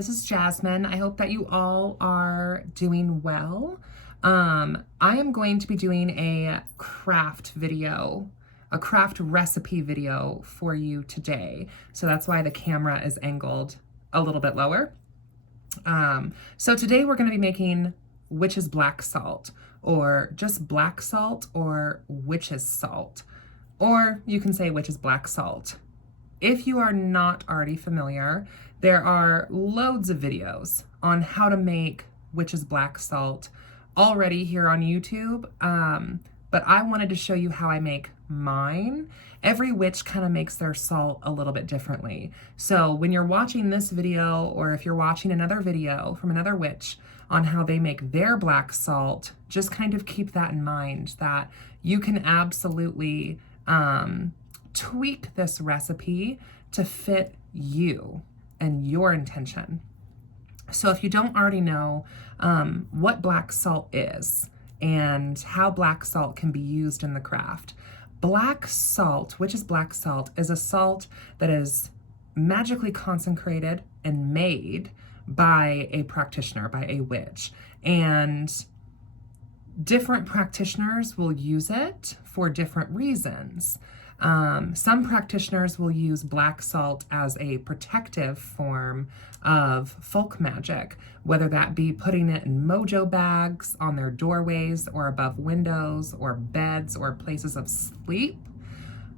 This is Jasmine. I hope that you all are doing well. I am going to be doing a craft video, a craft recipe video for you today. So that's why the camera is angled a little bit lower. So today we're going to be making witch's black salt, or just black salt, or witch's salt, or you can say witch's black salt. If you are not already familiar, there are loads of videos on how to make witch's black salt already here on YouTube, but I wanted to show you how I make mine. Every witch kind of makes their salt a little bit differently. So when you're watching this video, or if you're watching another video from another witch on how they make their black salt, just kind of keep that in mind, that you can absolutely tweak this recipe to fit you and your intention. So if you don't already know what black salt is and how black salt can be used in the craft, black salt, which is black salt, is a salt that is magically consecrated and made by a practitioner, by a witch. And different practitioners will use it for different reasons. Some practitioners will use black salt as a protective form of folk magic, whether that be putting it in mojo bags on their doorways or above windows or beds or places of sleep,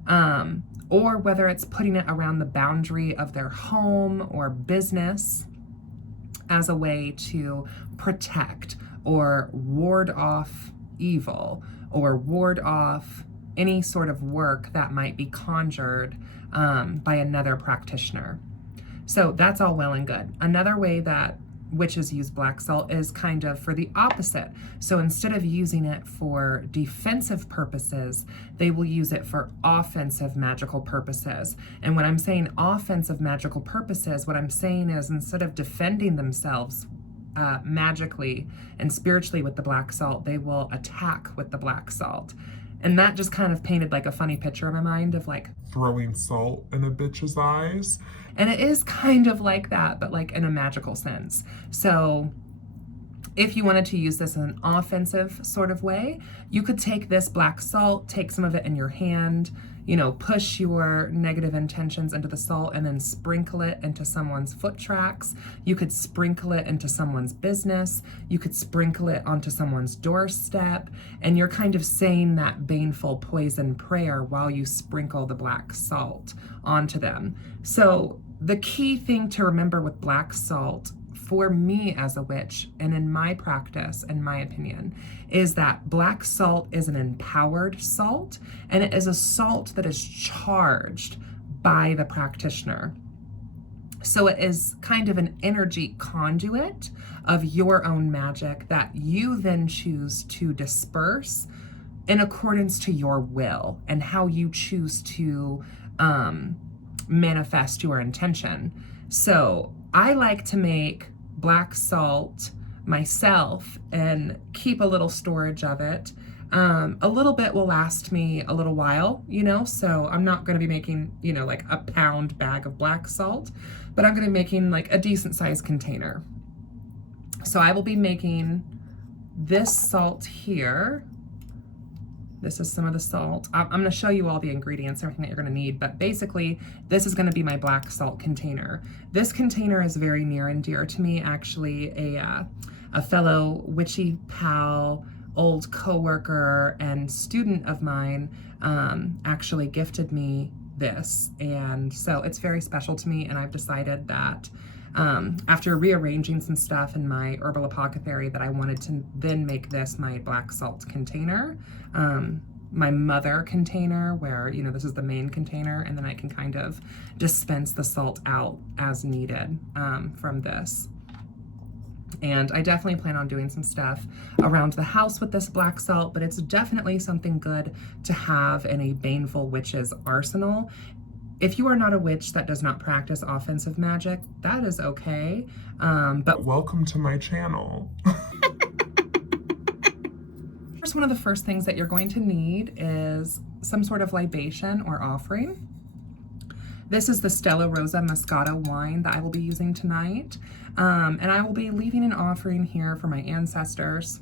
or whether it's putting it around the boundary of their home or business as a way to protect or ward off evil, or ward off any sort of work that might be conjured by another practitioner. So that's all well and good. Another way that witches use black salt is kind of for the opposite. So instead of using it for defensive purposes, they will use it for offensive magical purposes. And when I'm saying offensive magical purposes, what I'm saying is instead of defending themselves magically and spiritually with the black salt, they will attack with the black salt. And that just kind of painted like a funny picture in my mind of like throwing salt in a bitch's eyes. And it is kind of like that, but like in a magical sense. So if you wanted to use this in an offensive sort of way, you could take this black salt, take some of it in your hand, you know, push your negative intentions into the salt and then sprinkle it into someone's foot tracks. You could sprinkle it into someone's business. You could sprinkle it onto someone's doorstep. And you're kind of saying that baneful poison prayer while you sprinkle the black salt onto them. So the key thing to remember with black salt, for me as a witch and in my practice, in my opinion, is that black salt is an empowered salt, and it is a salt that is charged by the practitioner. So it is kind of an energy conduit of your own magic that you then choose to disperse in accordance to your will and how you choose to manifest your intention. So I like to make black salt myself and keep a little storage of it. A little bit will last me a little while, you know, so I'm not going to be making, you know, like a pound bag of black salt, but I'm going to be making like a decent sized container. So I will be making this salt here. This is some of the salt. I'm going to show you all the ingredients, everything that you're going to need, but basically this is going to be my black salt container. This container is very near and dear to me. Actually, a fellow witchy pal, old coworker and student of mine actually gifted me this, and so it's very special to me, and I've decided that after rearranging some stuff in my herbal apothecary that I wanted to then make this my black salt container, my mother container, where, you know, this is the main container, and then I can kind of dispense the salt out as needed from this. And I definitely plan on doing some stuff around the house with this black salt, but it's definitely something good to have in a baneful witch's arsenal. If you are not a witch that does not practice offensive magic, that is okay. But welcome to my channel. One of the first things that you're going to need is some sort of libation or offering. This is the Stella Rosa Moscato wine that I will be using tonight. And I will be leaving an offering here for my ancestors.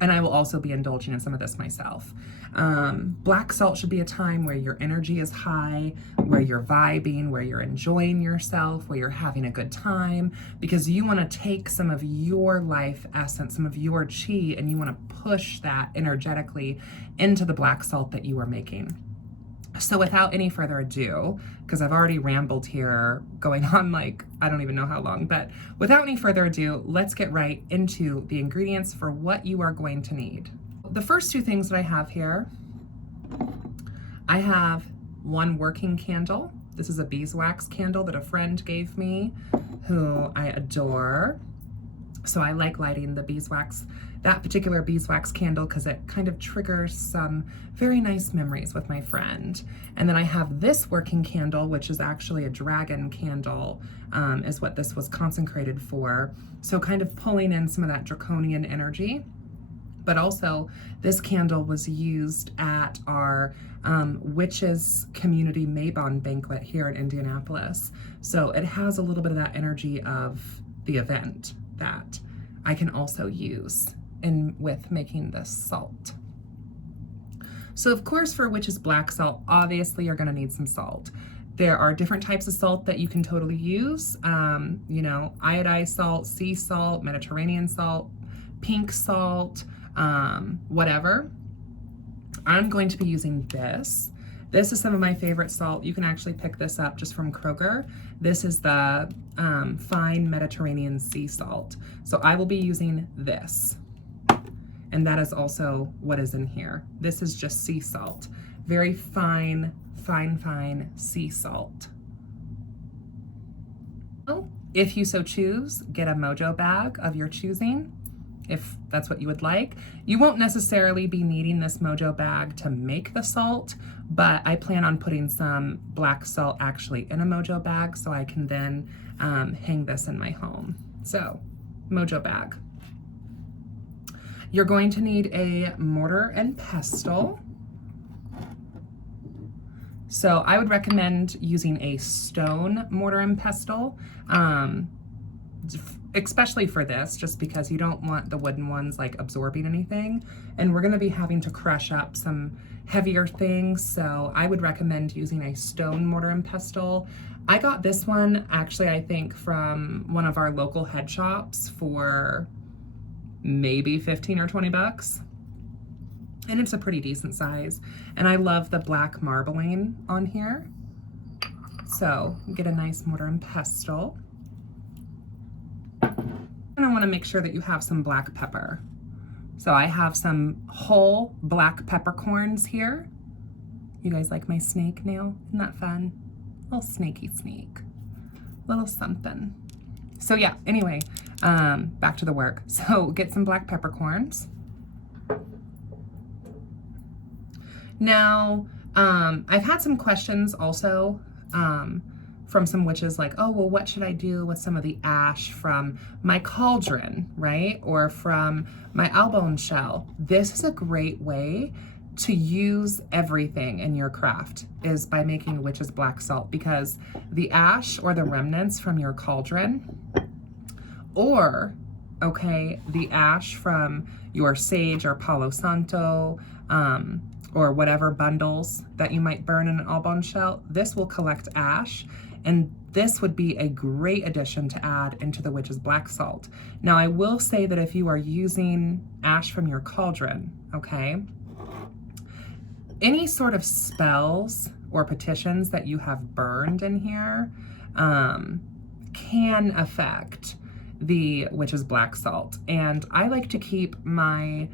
And I will also be indulging in some of this myself. Black salt should be a time where your energy is high, where you're vibing, where you're enjoying yourself, where you're having a good time, because you want to take some of your life essence, some of your chi, and you want to push that energetically into the black salt that you are making. So without any further ado, because I've already rambled here going on like, I don't even know how long, but without any further ado, let's get right into the ingredients for what you are going to need. The first two things that I have here, I have one working candle. This is a beeswax candle that a friend gave me who I adore. So I like lighting the beeswax, that particular beeswax candle, because it kind of triggers some very nice memories with my friend. And then I have this working candle, which is actually a dragon candle, is what this was consecrated for. So kind of pulling in some of that draconian energy. But also this candle was used at our Witches Community Maybon banquet here in Indianapolis. So it has a little bit of that energy of the event that I can also use with making this salt. So of course for witch's black salt, obviously you're gonna need some salt. There are different types of salt that you can totally use. You know, iodized salt, sea salt, Mediterranean salt, pink salt, whatever. I'm going to be using this. This is some of my favorite salt. You can actually pick this up just from Kroger. This is the fine Mediterranean sea salt. So I will be using this. And that is also what is in here. This is just sea salt. Very fine, fine, fine sea salt. If you so choose, get a mojo bag of your choosing, if that's what you would like. You won't necessarily be needing this mojo bag to make the salt, but I plan on putting some black salt actually in a mojo bag so I can then hang this in my home. So, mojo bag. You're going to need a mortar and pestle. So I would recommend using a stone mortar and pestle, especially for this, just because you don't want the wooden ones like absorbing anything. And we're gonna be having to crush up some heavier things, so I would recommend using a stone mortar and pestle. I got this one actually, I think, from one of our local head shops for maybe 15 or 20 bucks. And it's a pretty decent size. And I love the black marbling on here. So get a nice mortar and pestle. And I want to make sure that you have some black pepper. So I have some whole black peppercorns here. You guys like my snake nail? Isn't that fun? Little snaky snake. Little something. So yeah, anyway, back to the work. So get some black peppercorns. Now, I've had some questions also from some witches like, oh, well, what should I do with some of the ash from my cauldron, right? Or from my albone shell. This is a great way to use everything in your craft, is by making witch's black salt, because the ash or the remnants from your cauldron, or, okay, the ash from your sage or palo santo, or whatever bundles that you might burn in an albone shell, this will collect ash, and this would be a great addition to add into the witch's black salt. Now, I will say that if you are using ash from your cauldron, okay, any sort of spells or petitions that you have burned in here can affect the witch's black salt. And I like to keep my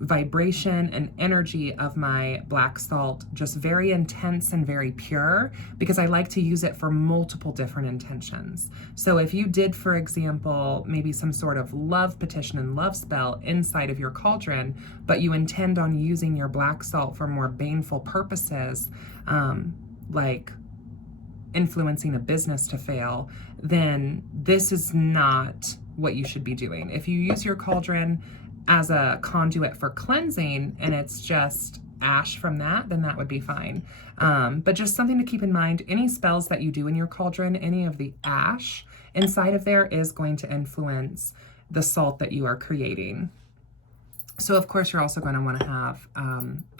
vibration and energy of my black salt just very intense and very pure, because I like to use it for multiple different intentions. So if you did, for example, maybe some sort of love petition and love spell inside of your cauldron, but you intend on using your black salt for more baneful purposes, like influencing a business to fail, then this is not what you should be doing. If you use your cauldron as a conduit for cleansing and it's just ash from that, then that would be fine. But just something to keep in mind, any spells that you do in your cauldron, any of the ash inside of there is going to influence the salt that you are creating. So of course you're also going to want to have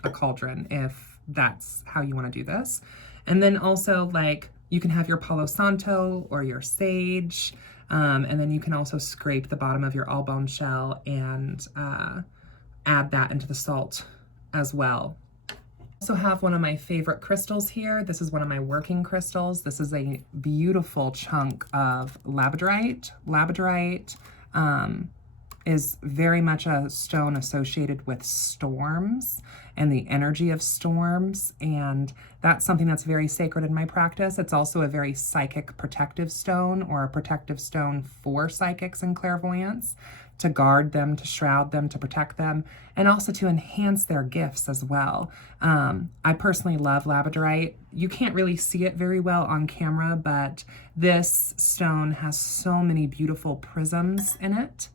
a cauldron if that's how you want to do this. And then also, like, you can have your Palo Santo or your sage, and then you can also scrape the bottom of your all bone shell and add that into the salt as well. I also have one of my favorite crystals here. This is one of my working crystals. This is a beautiful chunk of labradorite. Labradorite is very much a stone associated with storms and the energy of storms, and that's something that's very sacred in my practice. It's also a very psychic protective stone, or a protective stone for psychics and clairvoyants, to guard them, to shroud them, to protect them, and also to enhance their gifts as well. I personally love labradorite. You can't really see it very well on camera, but this stone has so many beautiful prisms in it,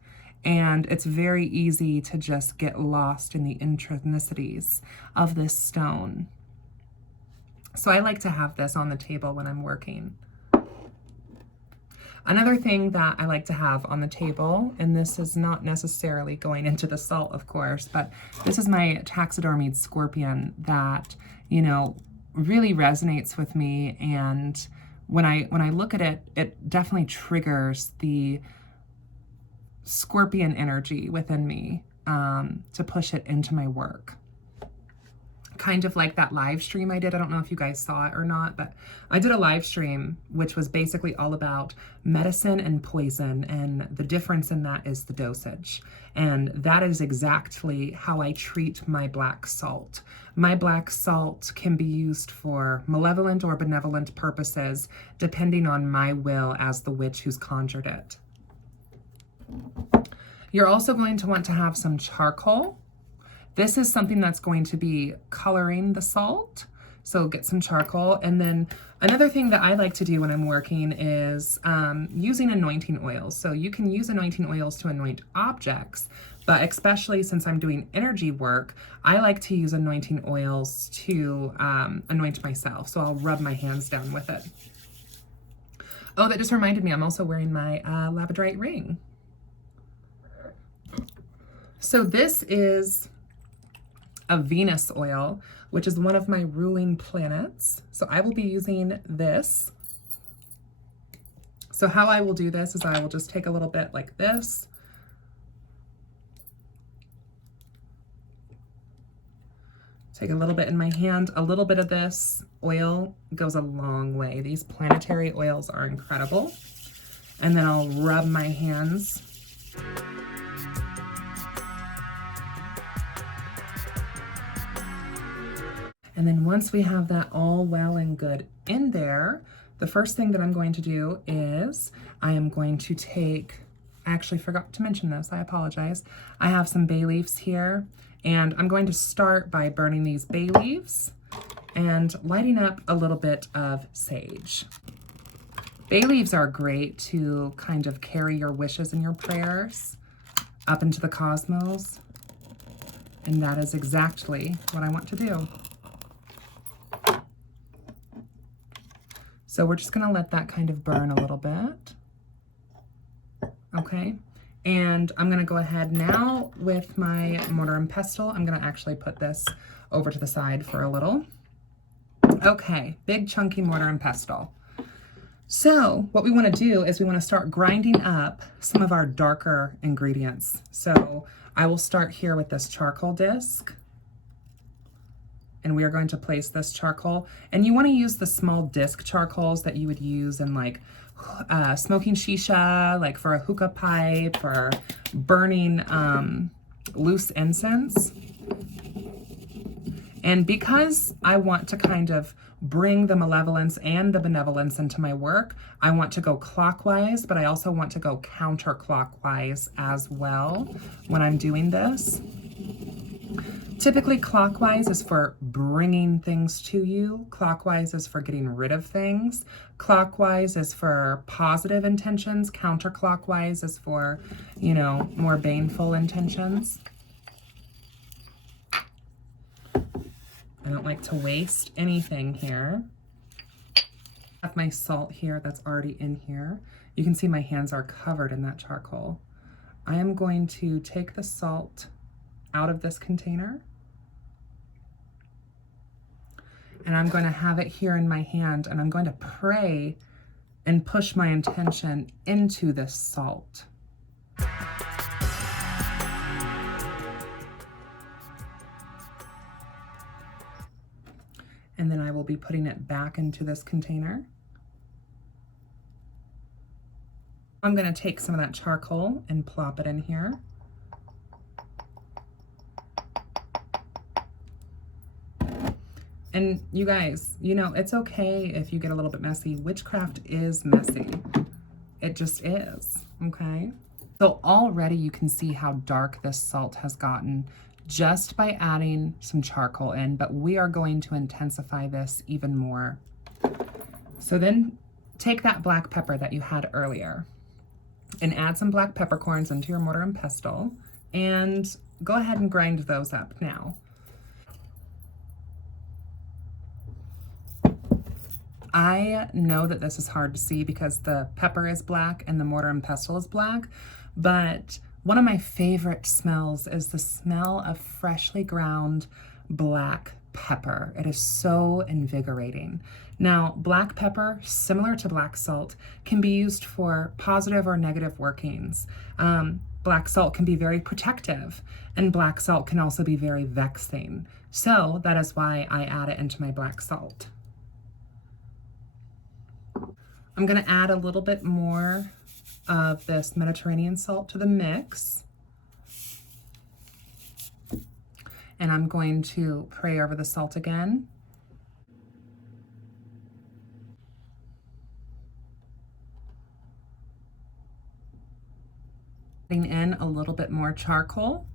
and it's very easy to just get lost in the intrinicities of this stone. So I like to have this on the table when I'm working. Another thing that I like to have on the table, and this is not necessarily going into the salt, of course, but this is my taxidermied scorpion that, you know, really resonates with me. And when I look at it, it definitely triggers the scorpion energy within me to push it into my work. Kind of like that live stream I did. I don't know if you guys saw it or not, but I did a live stream which was basically all about medicine and poison, and the difference in that is the dosage. And that is exactly how I treat my black salt. My black salt can be used for malevolent or benevolent purposes, depending on my will as the witch who's conjured it. You're also going to want to have some charcoal. This is something that's going to be coloring the salt. So get some charcoal. And then another thing that I like to do when I'm working is using anointing oils. So you can use anointing oils to anoint objects, but especially since I'm doing energy work, I like to use anointing oils to anoint myself. So I'll rub my hands down with it. Oh, that just reminded me, I'm also wearing my labradorite ring. So this is a Venus oil, which is one of my ruling planets. So I will be using this. So how I will do this is I will just take a little bit like this. Take a little bit in my hand. A little bit of this oil goes a long way. These planetary oils are incredible. And then I'll rub my hands. And then once we have that all well and good in there, the first thing that I'm going to do is I am going to take, I actually forgot to mention this, I apologize. I have some bay leaves here, and I'm going to start by burning these bay leaves and lighting up a little bit of sage. Bay leaves are great to kind of carry your wishes and your prayers up into the cosmos, and that is exactly what I want to do. So we're just gonna let that kind of burn a little bit. Okay, and I'm gonna go ahead now with my mortar and pestle. I'm gonna actually put this over to the side for a little. Okay, big chunky mortar and pestle. So what we wanna do is we wanna start grinding up some of our darker ingredients. So I will start here with this charcoal disc. And we are going to place this charcoal, and you want to use the small disc charcoals that you would use in like smoking shisha, like for a hookah pipe, or burning loose incense. And because I want to kind of bring the malevolence and the benevolence into my work, I want to go clockwise, but I also want to go counterclockwise as well when I'm doing this. Typically, clockwise is for bringing things to you. Clockwise is for getting rid of things. Clockwise is for positive intentions. Counterclockwise is for, you know, more baneful intentions. I don't like to waste anything here. I have my salt here that's already in here. You can see my hands are covered in that charcoal. I am going to take the salt out of this container, and I'm going to have it here in my hand, and I'm going to pray and push my intention into this salt. And then I will be putting it back into this container. I'm going to take some of that charcoal and plop it in here. And you guys, you know, it's okay if you get a little bit messy. Witchcraft is messy. It just is, okay? So already you can see how dark this salt has gotten just by adding some charcoal in, but we are going to intensify this even more. So then take that black pepper that you had earlier and add some black peppercorns into your mortar and pestle, and go ahead and grind those up now. I know that this is hard to see because the pepper is black and the mortar and pestle is black, but one of my favorite smells is the smell of freshly ground black pepper. It is so invigorating. Now, black pepper, similar to black salt, can be used for positive or negative workings. Black salt can be very protective, and black salt can also be very vexing. So that is why I add it into my black salt. I'm going to add a little bit more of this Mediterranean salt to the mix. And I'm going to pray over the salt again. Adding in a little bit more charcoal.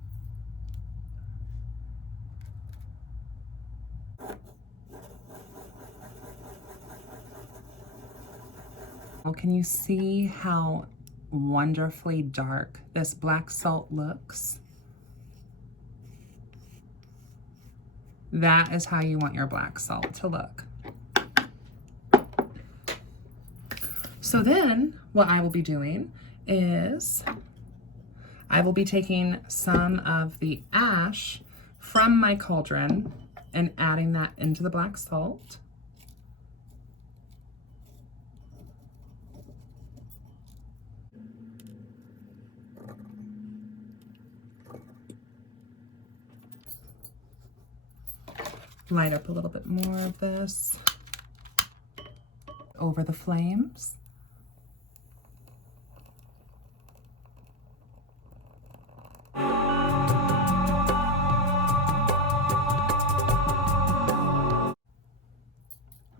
Can you see how wonderfully dark this black salt looks? That is how you want your black salt to look. So then what I will be doing is I will be taking some of the ash from my cauldron and adding that into the black salt. Light up a little bit more of this over the flames. I'm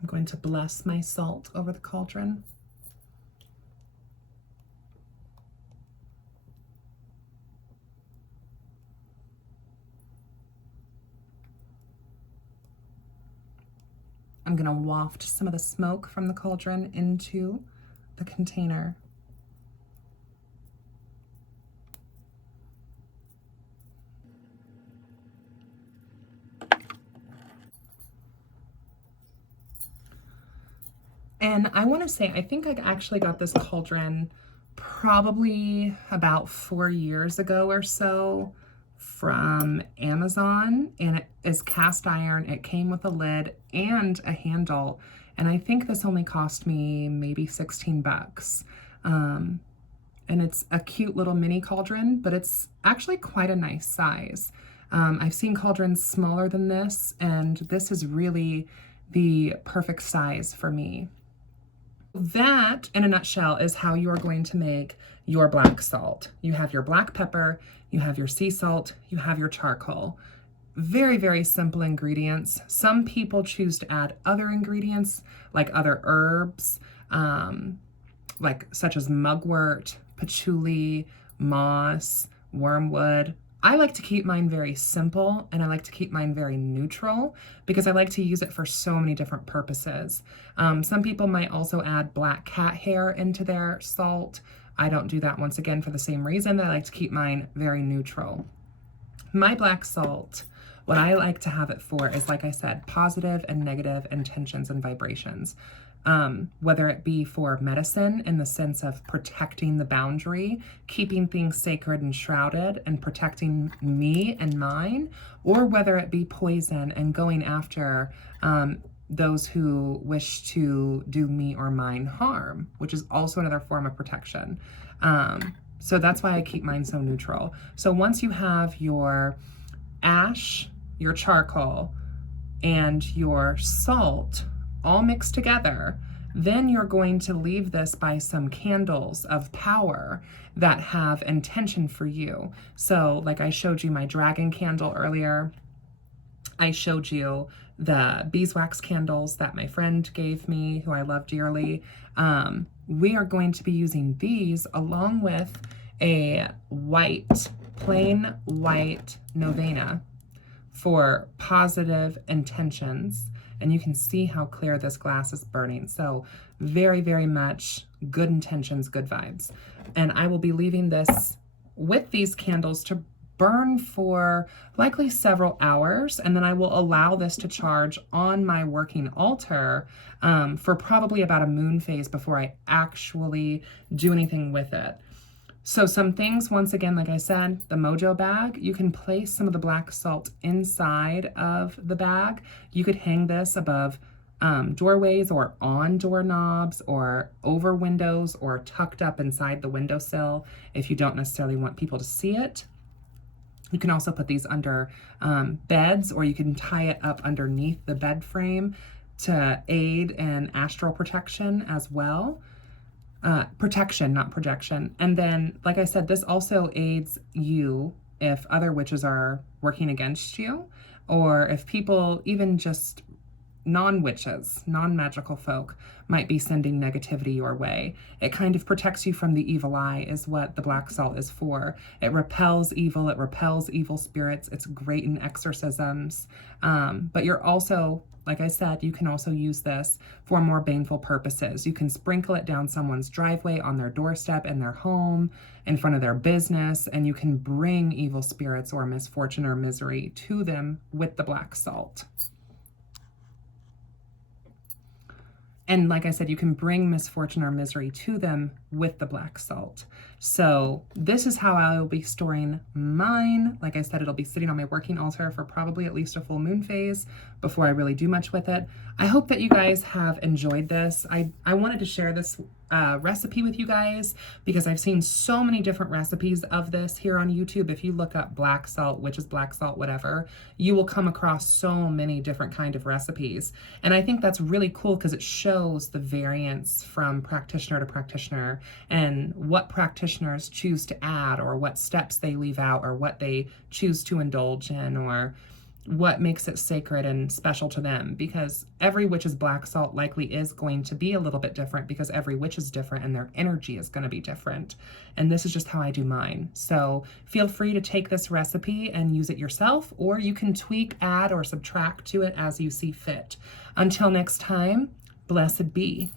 going to bless my salt over the cauldron. I'm going to waft some of the smoke from the cauldron into the container. And I want to say, I think I actually got this cauldron probably about 4 years ago or so from Amazon, and it is cast iron. It came with a lid and a handle, and I think this only cost me maybe 16 bucks. And it's a cute little mini cauldron, but it's actually quite a nice size. I've seen cauldrons smaller than this, and this is really the perfect size for me. That, in a nutshell, is how you are going to make your black salt. You have your black pepper, you have your sea salt, you have your charcoal. Very, very simple ingredients. Some people choose to add other ingredients, like other herbs, such as mugwort, patchouli, moss, wormwood. I like to keep mine very simple, and I like to keep mine very neutral because I like to use it for so many different purposes. Some people might also add black cat hair into their salt. I don't do that, once again, for the same reason that I like to keep mine very neutral. My black salt What I like to have it for is, like I said, positive and negative intentions and vibrations. Whether it be for medicine in the sense of protecting the boundary, keeping things sacred and shrouded and protecting me and mine, or whether it be poison and going after those who wish to do me or mine harm, which is also another form of protection. So that's why I keep mine so neutral. So once you have your ash, your charcoal, and your salt all mixed together, then you're going to leave this by some candles of power that have intention for you. So like I showed you my dragon candle earlier, I showed you the beeswax candles that my friend gave me, who I love dearly. We are going to be using these along with a white, plain white novena for positive intentions. And you can see how clear this glass is burning. So very, very much good intentions, good vibes. And I will be leaving this with these candles to burn for likely several hours, and then I will allow this to charge on my working altar for probably about a moon phase before I actually do anything with it. So some things, once again, like I said, the mojo bag, you can place some of the black salt inside of the bag. You could hang this above doorways or on doorknobs or over windows or tucked up inside the windowsill if you don't necessarily want people to see it. You can also put these under beds, or you can tie it up underneath the bed frame to aid in astral protection as well. Protection, not projection. And then, like I said, this also aids you if other witches are working against you, or if people, even just non-witches, non-magical folk, might be sending negativity your way. It kind of protects you from the evil eye is what the black salt is for. It repels evil, it repels evil spirits. It's great in exorcisms. But you're also, like I said, you can also use this for more baneful purposes. You can sprinkle it down someone's driveway, on their doorstep, in their home, in front of their business, and you can bring evil spirits or misfortune or misery to them with the black salt. And like I said, you can bring misfortune or misery to them with the black salt. So this is how I will be storing mine. Like I said, it'll be sitting on my working altar for probably at least a full moon phase before I really do much with it. I hope that you guys have enjoyed this. I wanted to share this recipe with you guys because I've seen so many different recipes of this here on YouTube. If you look up black salt, witch's black salt, whatever, you will come across so many different kind of recipes. And I think that's really cool because it shows the variance from practitioner to practitioner and what practitioners choose to add or what steps they leave out or what they choose to indulge in or what makes it sacred and special to them, because every witch's black salt likely is going to be a little bit different because every witch is different and their energy is going to be different. And this is just how I do mine. So feel free to take this recipe and use it yourself, or you can tweak, add, or subtract to it as you see fit. Until next time, blessed be.